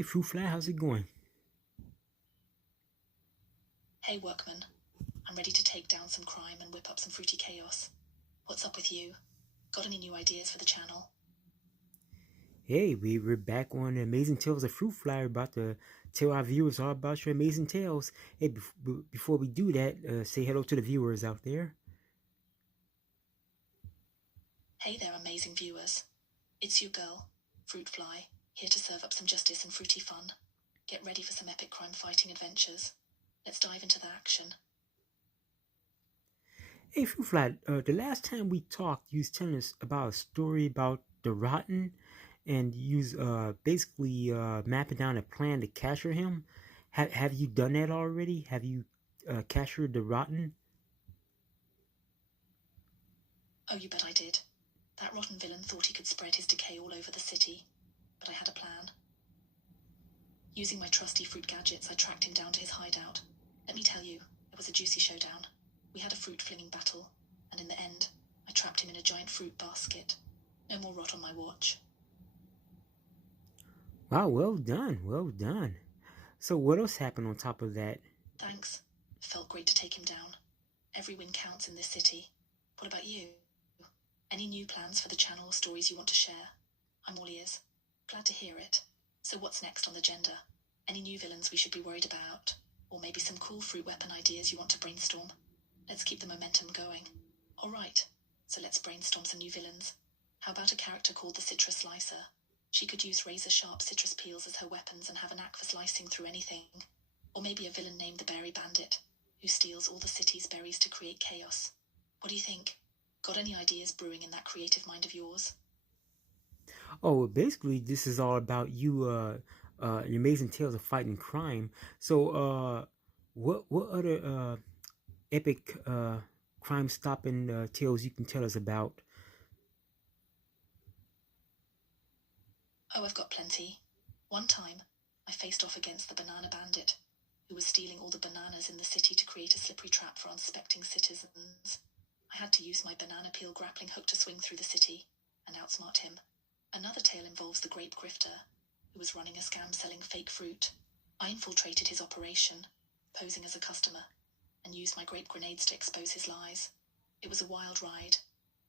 Hey, Fruit Fly, how's it going? Hey Workman, I'm ready to take down some crime and whip up some fruity chaos. What's up with you? Got any new ideas for the channel? Hey, we're back on the Amazing Tales of Fruit Fly. We're about to tell our viewers all about your amazing tales. Hey, before we do that, say hello to the viewers out there. Hey there, amazing viewers. It's your girl, Fruit Fly, here to serve up some justice and fruity fun. Get ready for some epic crime fighting adventures. Let's dive into the action. Hey, Fruit Fly, the last time we talked, you was telling us about a story about the Rotten, and you was basically mapping down a plan to capture him. Have you done that already? Have you captured the Rotten? Oh, you bet I did. That rotten villain thought he could spread his decay all over the city, but I had a plan. Using my trusty fruit gadgets, I tracked him down to his hideout. Let me tell you, it was a juicy showdown. We had a fruit-flinging battle, and in the end, I trapped him in a giant fruit basket. No more rot on my watch. Wow, well done, well done. So what else happened on top of that? Thanks. Felt great to take him down. Every win counts in this city. What about you? Any new plans for the channel or stories you want to share? I'm all ears. Glad to hear it. So what's next on the agenda? Any new villains we should be worried about? Or maybe some cool fruit weapon ideas you want to brainstorm? Let's keep the momentum going. All right, so let's brainstorm some new villains. How about a character called the Citrus Slicer? She could use razor-sharp citrus peels as her weapons and have a knack for slicing through anything. Or maybe a villain named the Berry Bandit, who steals all the city's berries to create chaos. What do you think? Got any ideas brewing in that creative mind of yours? Oh, basically, this is all about you, your amazing tales of fighting crime. So, what other epic crime stopping tales you can tell us about? Oh, I've got plenty. One time, I faced off against the Banana Bandit, who was stealing all the bananas in the city to create a slippery trap for unsuspecting citizens. I had to use my banana peel grappling hook to swing through the city and outsmart him. Another tale involves the grape grifter, who was running a scam selling fake fruit. I infiltrated his operation, posing as a customer, and used my grape grenades to expose his lies. It was a wild ride.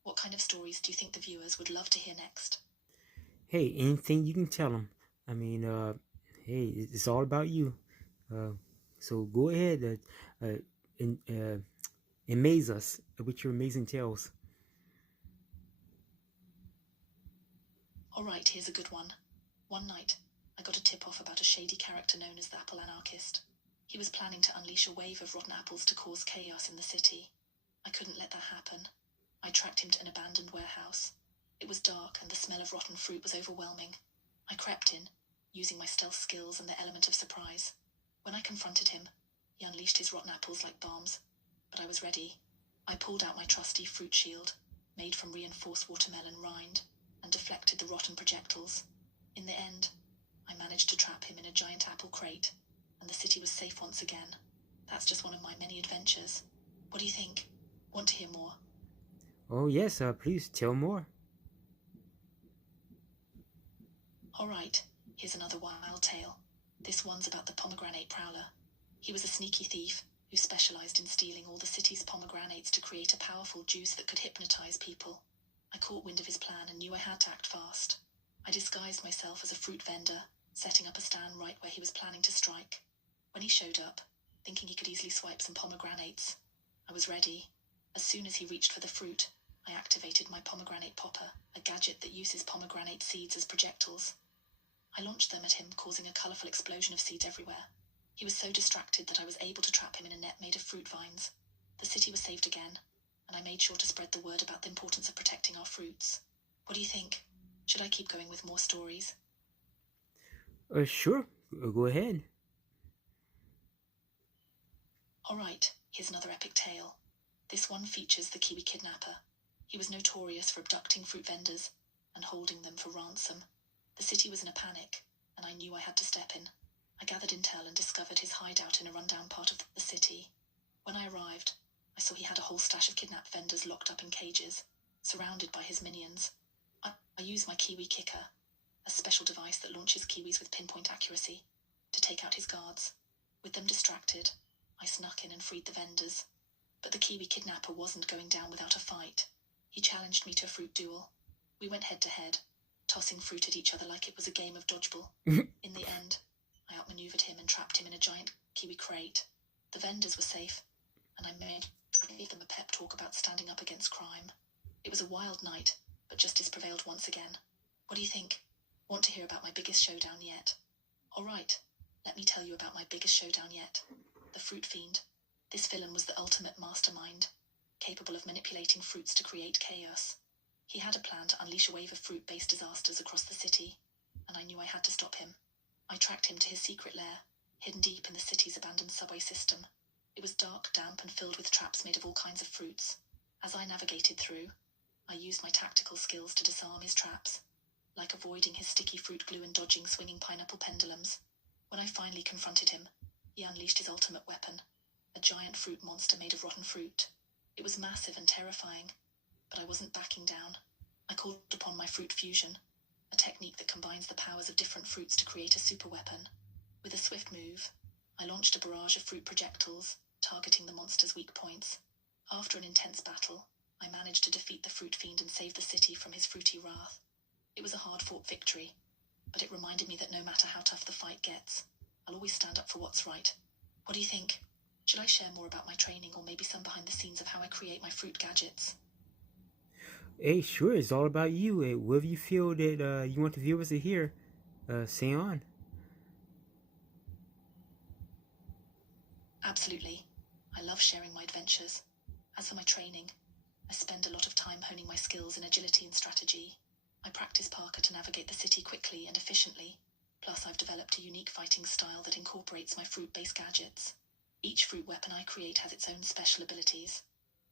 What kind of stories do you think the viewers would love to hear next? Hey, anything you can tell them. I mean, hey, it's all about you. Uh, so go ahead and amaze us with your amazing tales. All right, here's a good one. One night, I got a tip-off about a shady character known as the Apple Anarchist. He was planning to unleash a wave of rotten apples to cause chaos in the city. I couldn't let that happen. I tracked him to an abandoned warehouse. It was dark and the smell of rotten fruit was overwhelming. I crept in, using my stealth skills and the element of surprise. When I confronted him, he unleashed his rotten apples like bombs. But I was ready. I pulled out my trusty fruit shield, made from reinforced watermelon rind, and deflected the rotten projectiles. In the end, I managed to trap him in a giant apple crate, and the city was safe once again. That's just one of my many adventures. What do you think? Want to hear more? Oh yes, please tell more. All right, here's another wild tale. This one's about the pomegranate prowler. He was a sneaky thief who specialized in stealing all the city's pomegranates to create a powerful juice that could hypnotize people. I caught wind of his plan and knew I had to act fast. I disguised myself as a fruit vendor, setting up a stand right where he was planning to strike. When he showed up, thinking he could easily swipe some pomegranates, I was ready. As soon as he reached for the fruit, I activated my pomegranate popper, a gadget that uses pomegranate seeds as projectiles. I launched them at him, causing a colorful explosion of seeds everywhere. He was so distracted that I was able to trap him in a net made of fruit vines. The city was saved again, and I made sure to spread the word about the importance of protecting our fruits. What do you think? Should I keep going with more stories? Sure, go ahead. All right, here's another epic tale. This one features the Kiwi kidnapper. He was notorious for abducting fruit vendors and holding them for ransom. The city was in a panic, and I knew I had to step in. I gathered intel and discovered his hideout in a rundown part of the city. When I arrived, I saw he had a whole stash of kidnapped vendors locked up in cages, surrounded by his minions. I used my Kiwi kicker, a special device that launches Kiwis with pinpoint accuracy to take out his guards. With them distracted, I snuck in and freed the vendors. But the Kiwi kidnapper wasn't going down without a fight. He challenged me to a fruit duel. We went head to head, tossing fruit at each other like it was a game of dodgeball. In the end, I outmaneuvered him and trapped him in a giant Kiwi crate. The vendors were safe, and I gave them a pep talk about standing up against crime. It was a wild night, but justice prevailed once again. What do you think? Want to hear about my biggest showdown yet? All right, let me tell you about my biggest showdown yet. The Fruit Fiend. This villain was the ultimate mastermind, capable of manipulating fruits to create chaos. He had a plan to unleash a wave of fruit-based disasters across the city, and I knew I had to stop him. I tracked him to his secret lair, hidden deep in the city's abandoned subway system. It was dark, damp, and filled with traps made of all kinds of fruits. As I navigated through, I used my tactical skills to disarm his traps, like avoiding his sticky fruit glue and dodging swinging pineapple pendulums. When I finally confronted him, he unleashed his ultimate weapon, a giant fruit monster made of rotten fruit. It was massive and terrifying, but I wasn't backing down. I called upon my fruit fusion, a technique that combines the powers of different fruits to create a super weapon. With a swift move, I launched a barrage of fruit projectiles, targeting the monster's weak points. After an intense battle, I managed to defeat the Fruit Fiend and save the city from his fruity wrath. It was a hard-fought victory, but it reminded me that no matter how tough the fight gets, I'll always stand up for what's right. What do you think? Should I share more about my training or maybe some behind the scenes of how I create my fruit gadgets? Hey, sure, it's all about you. Whatever you feel that you want the viewers to hear, say on. Absolutely. I love sharing my adventures. As for my training, I spend a lot of time honing my skills in agility and strategy. I practice Parker to navigate the city quickly and efficiently. Plus, I've developed a unique fighting style that incorporates my fruit-based gadgets. Each fruit weapon I create has its own special abilities.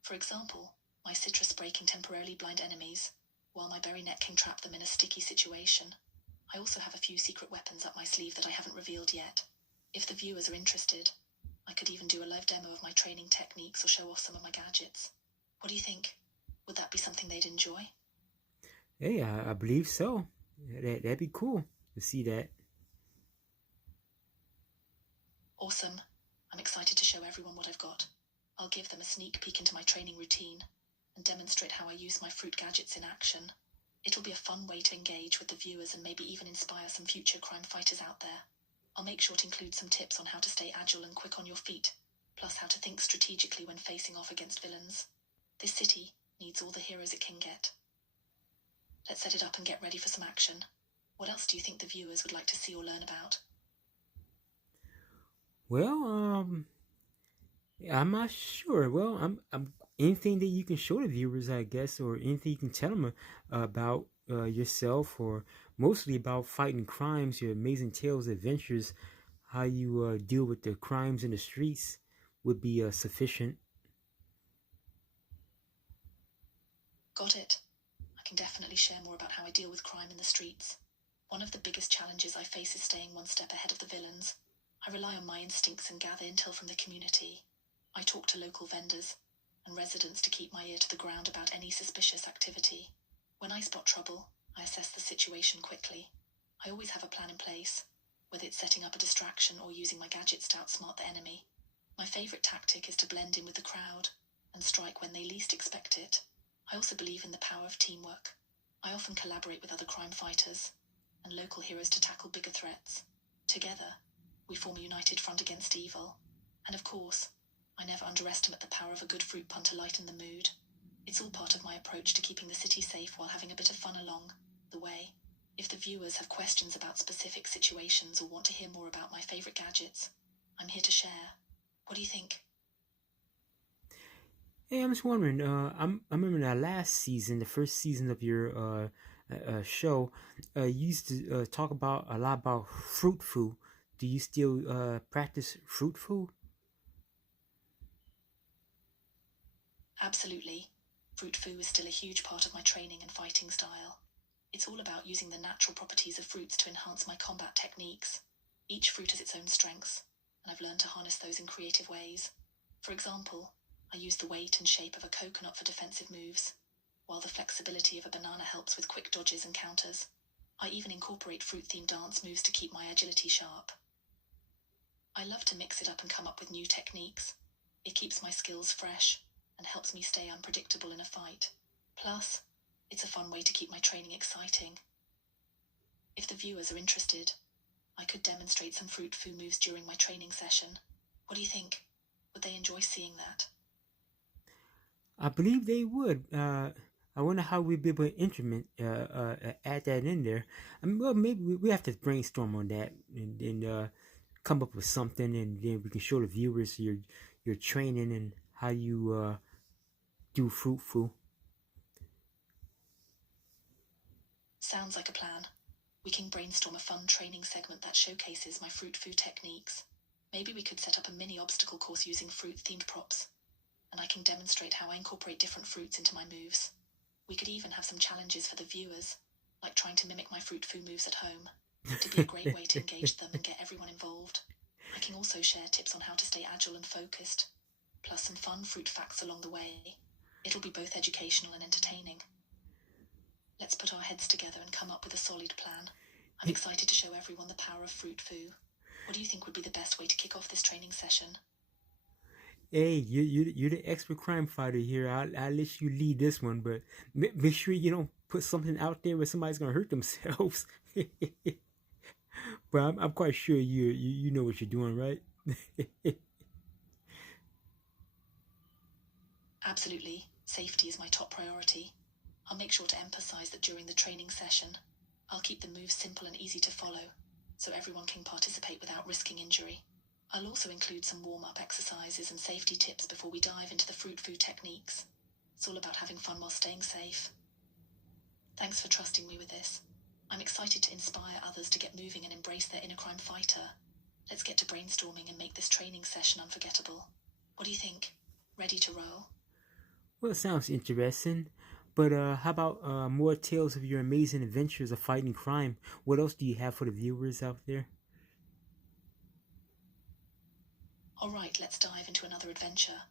For example, my citrus spray can temporarily blind enemies, while my berry net can trap them in a sticky situation. I also have a few secret weapons up my sleeve that I haven't revealed yet. If the viewers are interested, I could even do a live demo of my training techniques or show off some of my gadgets. What do you think? Would that be something they'd enjoy? Hey, I believe so. That'd be cool to see that. Awesome. I'm excited to show everyone what I've got. I'll give them a sneak peek into my training routine and demonstrate how I use my fruit gadgets in action. It'll be a fun way to engage with the viewers and maybe even inspire some future crime fighters out there. I'll make sure to include some tips on how to stay agile and quick on your feet, plus how to think strategically when facing off against villains. This city needs all the heroes it can get. Let's set it up and get ready for some action. What else do you think the viewers would like to see or learn about? Well, I'm not sure. Well, I'm anything that you can show the viewers, I guess, or anything you can tell them about yourself, or mostly about fighting crimes, your amazing tales, adventures, how you deal with the crimes in the streets would be sufficient. Got it. I can definitely share more about how I deal with crime in the streets. One of the biggest challenges I face is staying one step ahead of the villains. I rely on my instincts and gather intel from the community. I talk to local vendors and residents to keep my ear to the ground about any suspicious activity. When I spot trouble, I assess the situation quickly. I always have a plan in place, whether it's setting up a distraction or using my gadgets to outsmart the enemy. My favorite tactic is to blend in with the crowd and strike when they least expect it. I also believe in the power of teamwork. I often collaborate with other crime fighters and local heroes to tackle bigger threats. Together, we form a united front against evil. And of course, I never underestimate the power of a good fruit pun to lighten the mood. It's all part of my approach to keeping the city safe while having a bit of fun along the way. If the viewers have questions about specific situations or want to hear more about my favorite gadgets, I'm here to share. What do you think? Hey, I'm just wondering. I remember that last season, the first season of your show. You used to talk about a lot about fruit foo. Do you still practice fruit foo? Absolutely. Fruit foo is still a huge part of my training and fighting style. It's all about using the natural properties of fruits to enhance my combat techniques. Each fruit has its own strengths, and I've learned to harness those in creative ways. For example, I use the weight and shape of a coconut for defensive moves, while the flexibility of a banana helps with quick dodges and counters. I even incorporate fruit-themed dance moves to keep my agility sharp. I love to mix it up and come up with new techniques. It keeps my skills fresh and helps me stay unpredictable in a fight. Plus, it's a fun way to keep my training exciting. If the viewers are interested, I could demonstrate some fruit fu moves during my training session. What do you think? Would they enjoy seeing that? I believe they would. I wonder how we'd be able to add that in there. I mean, well, maybe we have to brainstorm on that and come up with something, and then we can show the viewers your training and how you do fruit fu. Sounds like a plan. We can brainstorm a fun training segment that showcases my fruit fu techniques. Maybe we could set up a mini obstacle course using fruit-themed props, and I can demonstrate how I incorporate different fruits into my moves. We could even have some challenges for the viewers, like trying to mimic my fruit fu moves at home. It'd be a great way to engage them and get everyone involved. I can also share tips on how to stay agile and focused, plus some fun fruit facts along the way. It'll be both educational and entertaining. Let's put our heads together and come up with a solid plan. I'm excited to show everyone the power of fruit fu. What do you think would be the best way to kick off this training session? Hey, you're the expert crime fighter here. I'll let you lead this one, but make sure you don't put something out there where somebody's gonna hurt themselves. But I'm quite sure you know what you're doing, right? Absolutely. Safety is my top priority. I'll make sure to emphasize that during the training session, I'll keep the moves simple and easy to follow, so everyone can participate without risking injury. I'll also include some warm-up exercises and safety tips before we dive into the fruit fu techniques. It's all about having fun while staying safe. Thanks for trusting me with this. I'm excited to inspire others to get moving and embrace their inner crime fighter. Let's get to brainstorming and make this training session unforgettable. What do you think? Ready to roll? Well, it sounds interesting. But how about more tales of your amazing adventures of fighting crime? What else do you have for the viewers out there? Alright, let's dive into another adventure.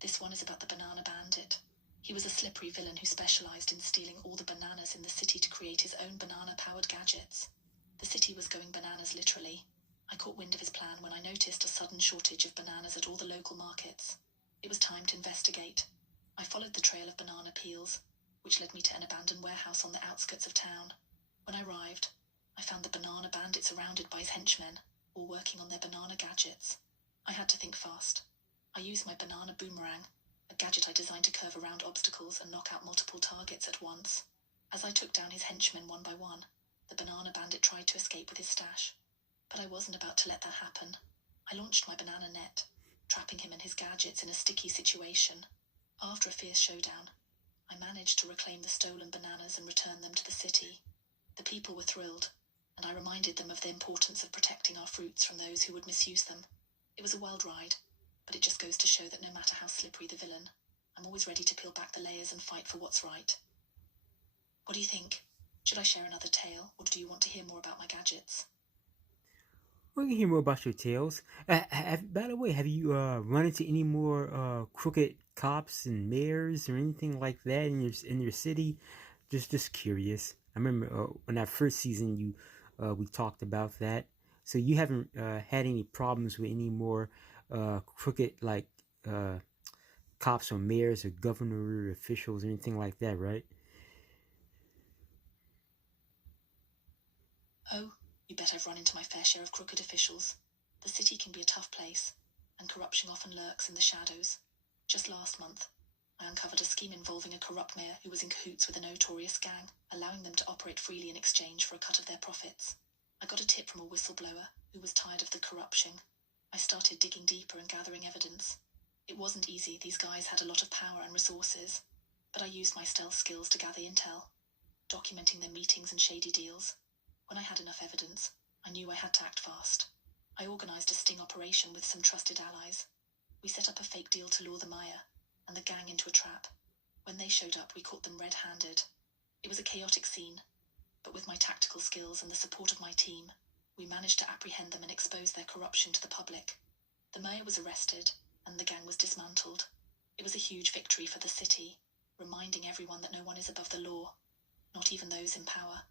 This one is about the Banana Bandit. He was a slippery villain who specialized in stealing all the bananas in the city to create his own banana-powered gadgets. The city was going bananas literally. I caught wind of his plan when I noticed a sudden shortage of bananas at all the local markets. It was time to investigate. I followed the trail of banana peels, which led me to an abandoned warehouse on the outskirts of town. When I arrived, I found the Banana Bandit surrounded by his henchmen, all working on their banana gadgets. I had to think fast. I used my banana boomerang, a gadget I designed to curve around obstacles and knock out multiple targets at once. As I took down his henchmen one by one, the Banana Bandit tried to escape with his stash. But I wasn't about to let that happen. I launched my banana net, trapping him and his gadgets in a sticky situation. After a fierce showdown, I managed to reclaim the stolen bananas and return them to the city. The people were thrilled, and I reminded them of the importance of protecting our fruits from those who would misuse them. It was a wild ride, but it just goes to show that no matter how slippery the villain, I'm always ready to peel back the layers and fight for what's right. What do you think? Should I share another tale, or do you want to hear more about my gadgets? We can hear more about your tales. By the way, have you run into any more crooked cops and mayors or anything like that in your city? Just curious. I remember in that first season we talked about that. So you haven't had any problems with any more crooked like cops or mayors or governor officials or anything like that, right? Oh, you bet I've run into my fair share of crooked officials. The city can be a tough place, and corruption often lurks in the shadows. Just last month, I uncovered a scheme involving a corrupt mayor who was in cahoots with a notorious gang, allowing them to operate freely in exchange for a cut of their profits. I got a tip from a whistleblower who was tired of the corruption. I started digging deeper and gathering evidence. It wasn't easy, these guys had a lot of power and resources, but I used my stealth skills to gather intel, documenting their meetings and shady deals. When I had enough evidence, I knew I had to act fast. I organized a sting operation with some trusted allies. We set up a fake deal to lure the mayor and the gang into a trap. When they showed up, we caught them red-handed. It was a chaotic scene, but with my tactical skills and the support of my team, we managed to apprehend them and expose their corruption to the public. The mayor was arrested, and the gang was dismantled. It was a huge victory for the city, reminding everyone that no one is above the law, not even those in power.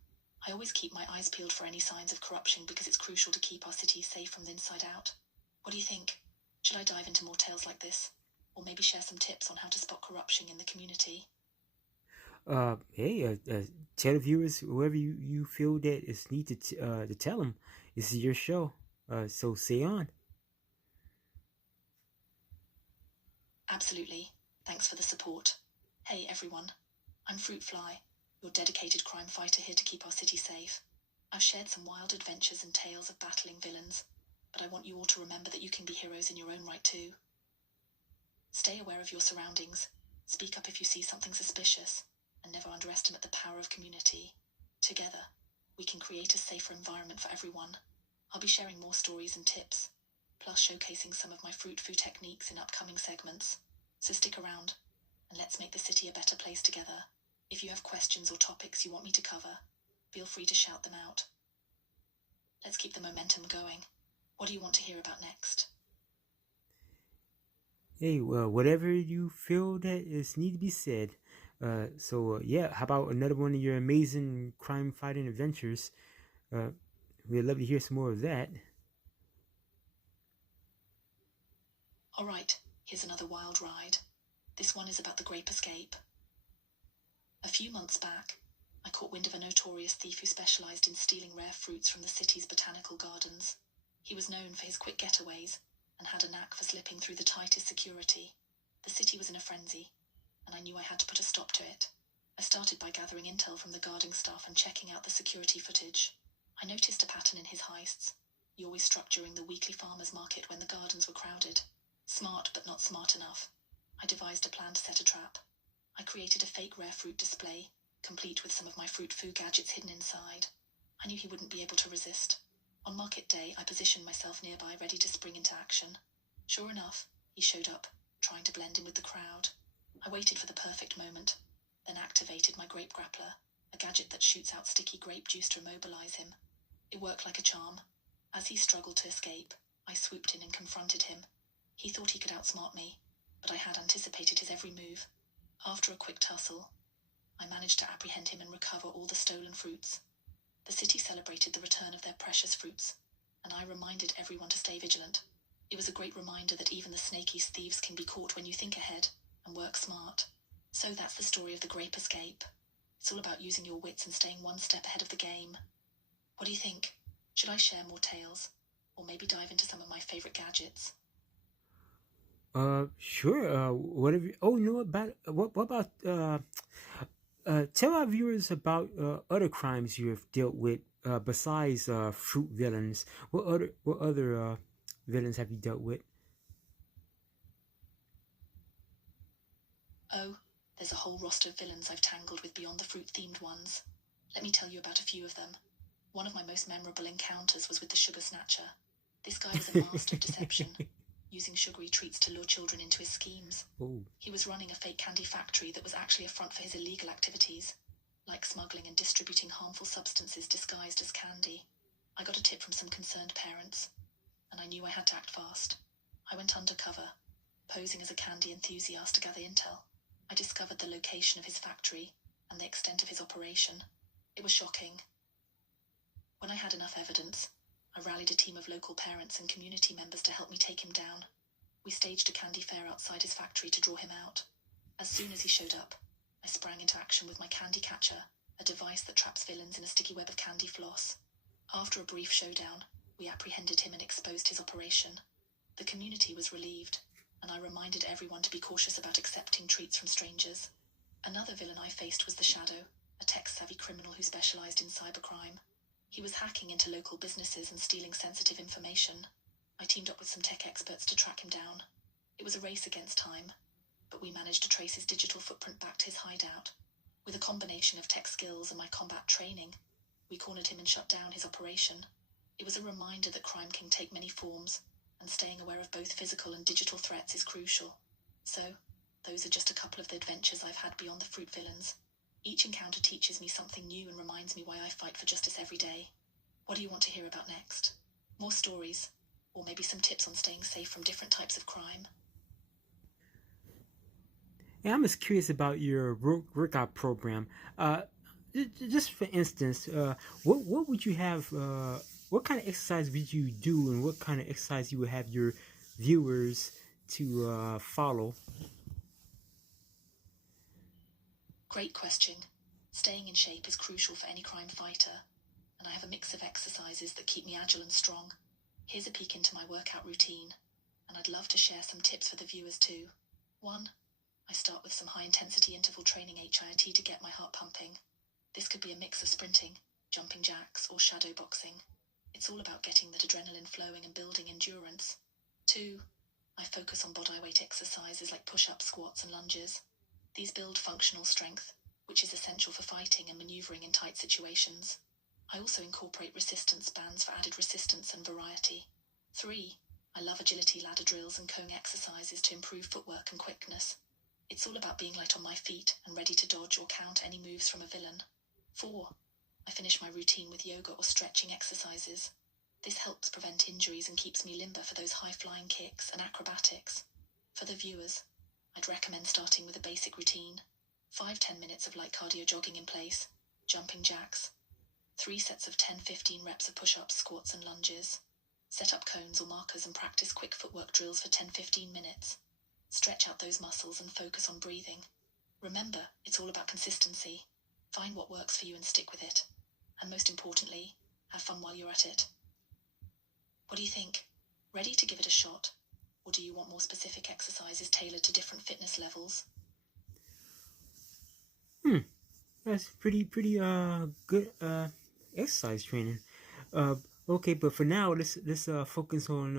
I always keep my eyes peeled for any signs of corruption because it's crucial to keep our city safe from the inside out. What do you think? Should I dive into more tales like this? Or maybe share some tips on how to spot corruption in the community? Hey, tell the viewers whoever you feel that is need to tell them. This is your show. So say on. Absolutely. Thanks for the support. Hey everyone, I'm Fruitfly, your dedicated crime fighter here to keep our city safe. I've shared some wild adventures and tales of battling villains, but I want you all to remember that you can be heroes in your own right too. Stay aware of your surroundings, speak up if you see something suspicious, and never underestimate the power of community. Together, we can create a safer environment for everyone. I'll be sharing more stories and tips, plus showcasing some of my fruit foo techniques in upcoming segments. So stick around, and let's make the city a better place together. If you have questions or topics you want me to cover, feel free to shout them out. Let's keep the momentum going. What do you want to hear about next? Hey, well, whatever you feel that is need to be said. Yeah, how about another one of your amazing crime fighting adventures? Uh, we'd love to hear some more of that. Alright, here's another wild ride. This one is about the Grape Escape. A few months back, I caught wind of a notorious thief who specialized in stealing rare fruits from the city's botanical gardens. He was known for his quick getaways and had a knack for slipping through the tightest security. The city was in a frenzy, and I knew I had to put a stop to it. I started by gathering intel from the guarding staff and checking out the security footage. I noticed a pattern in his heists. He always struck during the weekly farmers market when the gardens were crowded. Smart, but not smart enough. I devised a plan to set a trap. I created a fake rare fruit display, complete with some of my fruit foo gadgets hidden inside. I knew he wouldn't be able to resist. On market day, I positioned myself nearby, ready to spring into action. Sure enough, he showed up, trying to blend in with the crowd. I waited for the perfect moment, then activated my grape grappler, a gadget that shoots out sticky grape juice to immobilize him. It worked like a charm. As he struggled to escape, I swooped in and confronted him. He thought he could outsmart me, but I had anticipated his every move. After a quick tussle, I managed to apprehend him and recover all the stolen fruits. The city celebrated the return of their precious fruits, and I reminded everyone to stay vigilant. It was a great reminder that even the snakiest thieves can be caught when you think ahead and work smart. So that's the story of the Grape Escape. It's all about using your wits and staying one step ahead of the game. What do you think? Should I share more tales? Or maybe dive into some of my favorite gadgets? Sure. Whatever. Oh, no. About what about tell our viewers about other crimes you have dealt with besides fruit villains. What other villains have you dealt with? Oh, there's a whole roster of villains I've tangled with beyond the fruit-themed ones. Let me tell you about a few of them. One of my most memorable encounters was with the Sugar Snatcher. This guy was a master of deception, using sugary treats to lure children into his schemes. Oh. He was running a fake candy factory that was actually a front for his illegal activities, like smuggling and distributing harmful substances disguised as candy. I got a tip from some concerned parents, and I knew I had to act fast. I went undercover, posing as a candy enthusiast to gather intel. I discovered the location of his factory and the extent of his operation. It was shocking. When I had enough evidence, I rallied a team of local parents and community members to help me take him down. We staged a candy fair outside his factory to draw him out. As soon as he showed up, I sprang into action with my candy catcher, a device that traps villains in a sticky web of candy floss. After a brief showdown, we apprehended him and exposed his operation. The community was relieved, and I reminded everyone to be cautious about accepting treats from strangers. Another villain I faced was the Shadow, a tech-savvy criminal who specialized in cybercrime. He was hacking into local businesses and stealing sensitive information. I teamed up with some tech experts to track him down. It was a race against time, but we managed to trace his digital footprint back to his hideout. With a combination of tech skills and my combat training, we cornered him and shut down his operation. It was a reminder that crime can take many forms, and staying aware of both physical and digital threats is crucial. So, those are just a couple of the adventures I've had beyond the fruit villains. Each encounter teaches me something new and reminds me why I fight for justice every day. What do you want to hear about next? More stories? Or maybe some tips on staying safe from different types of crime? Yeah, I'm just curious about your workout program. just for instance, what would you have? What kind of exercise would you do, and what kind of exercise you would have your viewers to follow? Great question. Staying in shape is crucial for any crime fighter, and I have a mix of exercises that keep me agile and strong. Here's a peek into my workout routine, and I'd love to share some tips for the viewers too. 1. I start with some high-intensity interval training HIIT to get my heart pumping. This could be a mix of sprinting, jumping jacks, or shadow boxing. It's all about getting that adrenaline flowing and building endurance. 2. I focus on body weight exercises like push-ups, squats, and lunges. These build functional strength, which is essential for fighting and maneuvering in tight situations. I also incorporate resistance bands for added resistance and variety. 3. I love agility ladder drills and cone exercises to improve footwork and quickness. It's all about being light on my feet and ready to dodge or counter any moves from a villain. 4. I finish my routine with yoga or stretching exercises. This helps prevent injuries and keeps me limber for those high-flying kicks and acrobatics. For the viewers, I'd recommend starting with a basic routine. 5-10 minutes of light cardio jogging in place, jumping jacks, 3 sets of 10-15 reps of push-ups, squats, and lunges. Set up cones or markers and practice quick footwork drills for 10-15 minutes. Stretch out those muscles and focus on breathing. Remember, it's all about consistency. Find what works for you and stick with it. And most importantly, have fun while you're at it. What do you think? Ready to give it a shot? Or do you want more specific exercises tailored to different fitness levels? That's pretty good exercise training. Uh, okay, but for now, let's focus on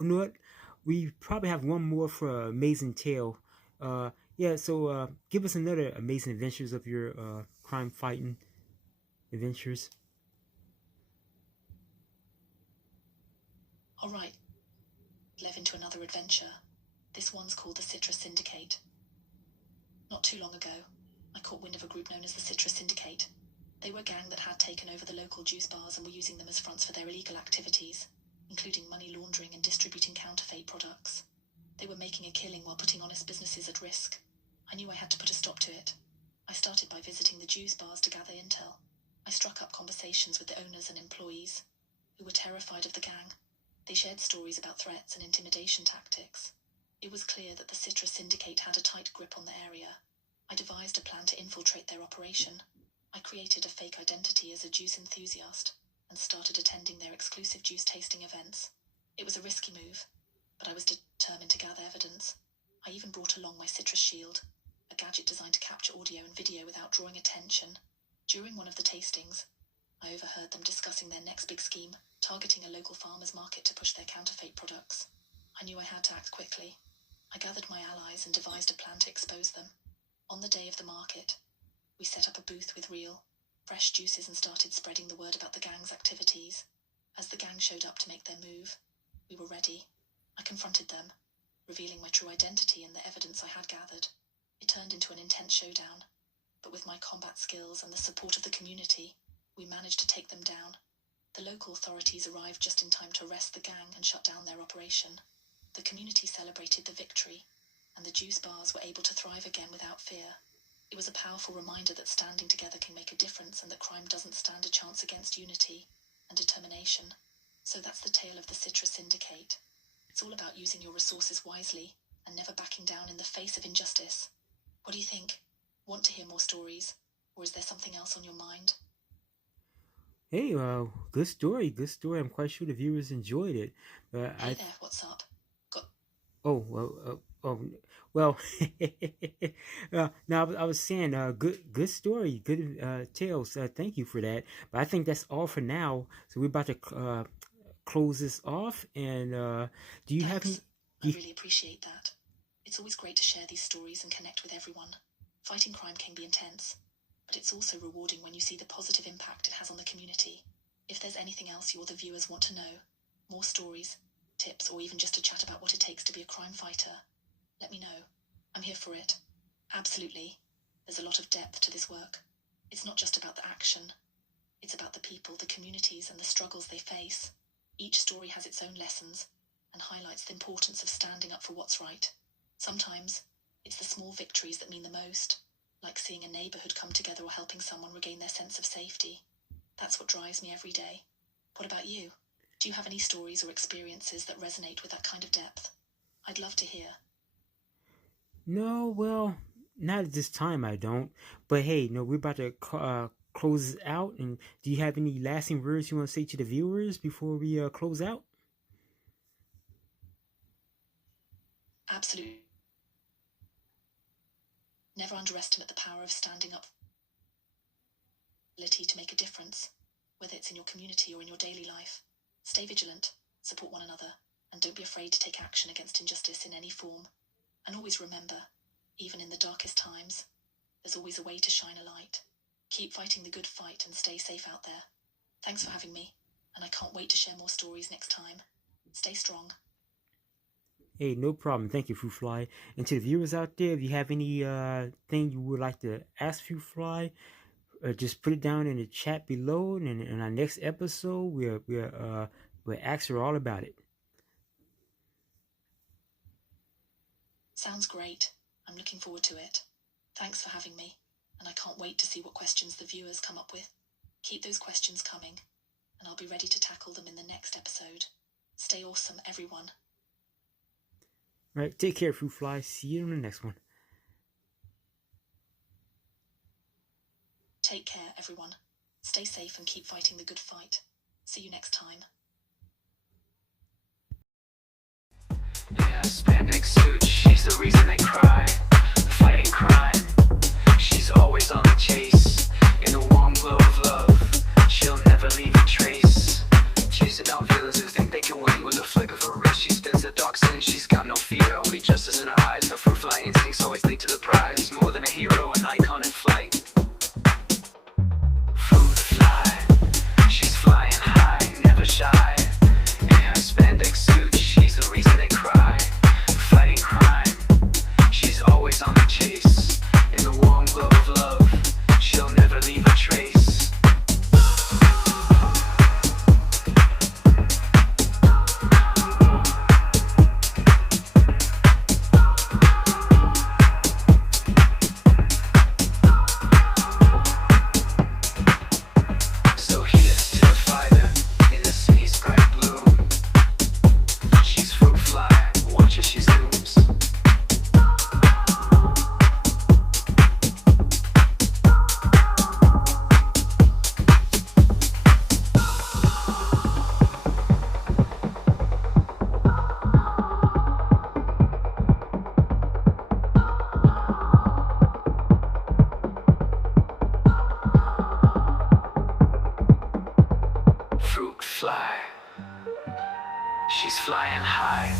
you know what? We probably have one more for Amazing Tale. Yeah, so give us another amazing adventures of your crime fighting adventures. All right, lev into another adventure. This one's called the Citrus Syndicate. Not too long ago, I caught wind of a group known as the Citrus Syndicate. They were a gang that had taken over the local juice bars and were using them as fronts for their illegal activities, including money laundering and distributing counterfeit products. They were making a killing while putting honest businesses at risk. I knew I had to put a stop to it. I started by visiting the juice bars to gather intel. I struck up conversations with the owners and employees, who were terrified of the gang. They shared stories about threats and intimidation tactics. It was clear that the Citrus Syndicate had a tight grip on the area. I devised a plan to infiltrate their operation. I created a fake identity as a juice enthusiast and started attending their exclusive juice tasting events. It was a risky move, but I was determined to gather evidence. I even brought along my Citrus Shield, a gadget designed to capture audio and video without drawing attention. During one of the tastings, I overheard them discussing their next big scheme, targeting a local farmer's market to push their counterfeit products. I knew I had to act quickly. I gathered my allies and devised a plan to expose them. On the day of the market, we set up a booth with real, fresh juices and started spreading the word about the gang's activities. As the gang showed up to make their move, we were ready. I confronted them, revealing my true identity and the evidence I had gathered. It turned into an intense showdown, but with my combat skills and the support of the community, we managed to take them down. The local authorities arrived just in time to arrest the gang and shut down their operation. The community celebrated the victory, and the juice bars were able to thrive again without fear. It was a powerful reminder that standing together can make a difference and that crime doesn't stand a chance against unity and determination. So that's the tale of the Citrus Syndicate. It's all about using your resources wisely and never backing down in the face of injustice. What do you think? Want to hear more stories? Or is there something else on your mind? Hey, good story, good story. I'm quite sure the viewers enjoyed it. But Hey there, what's up? Got oh well. No, I was saying, good story, good tales. Thank you for that. But I think that's all for now. So we're about to close this off. And do you have any? Thanks. I really appreciate that. It's always great to share these stories and connect with everyone. Fighting crime can be intense, but it's also rewarding when you see the positive impact it has on the community. If there's anything else you or the viewers want to know, more stories, tips, or even just to chat about what it takes to be a crime fighter, let me know. I'm here for it. Absolutely. There's a lot of depth to this work. It's not just about the action. It's about the people, the communities, and the struggles they face. Each story has its own lessons and highlights the importance of standing up for what's right. Sometimes, it's the small victories that mean the most. like seeing a neighborhood come together or helping someone regain their sense of safety. That's what drives me every day. What about you? Do you have any stories or experiences that resonate with that kind of depth? I'd love to hear. No, well, not at this time. I don't. But hey, no, we're about to close out. And do you have any lasting words you want to say to the viewers before we close out? Absolutely. Never underestimate the power of standing up, ability to make a difference, whether it's in your community or in your daily life. Stay vigilant, support one another, and don't be afraid to take action against injustice in any form. And always remember, even in the darkest times, there's always a way to shine a light. Keep fighting the good fight and stay safe out there. Thanks for having me, and I can't wait to share more stories next time. Stay strong. Hey, no problem. Thank you, Fruit Fly. And to the viewers out there, if you have any thing you would like to ask Fruit Fly, just put it down in the chat below. And in our next episode, we'll ask her all about it. Sounds great. I'm looking forward to it. Thanks for having me, and I can't wait to see what questions the viewers come up with. Keep those questions coming, and I'll be ready to tackle them in the next episode. Stay awesome, everyone. All right, take care, Fruit Fly. See you in the next one. Take care, everyone. Stay safe and keep fighting the good fight. See you next time. Yeah, Hispanic suit, she's the reason they cry. Fighting crime, she's always on the chase. In a warm glow of love, she'll never leave a trace. Chasing down villains who think they can win with a flick of her wrist. She spins the dark sin, she's got no fear, only justice in her eyes. Her fruit fly instincts always lead to the prize. More than a hero, an icon in flight. Fruit fly, she's flying high, never shy. In her spandex suit, she's the reason they cry. Fighting crime, she's always on the chase. In the warm glow of love, she'll never leave a trace. So here's to the fighter in the city's bright blue. She's fruit fly, watch as she zooms. Fruit fly, she's flying high.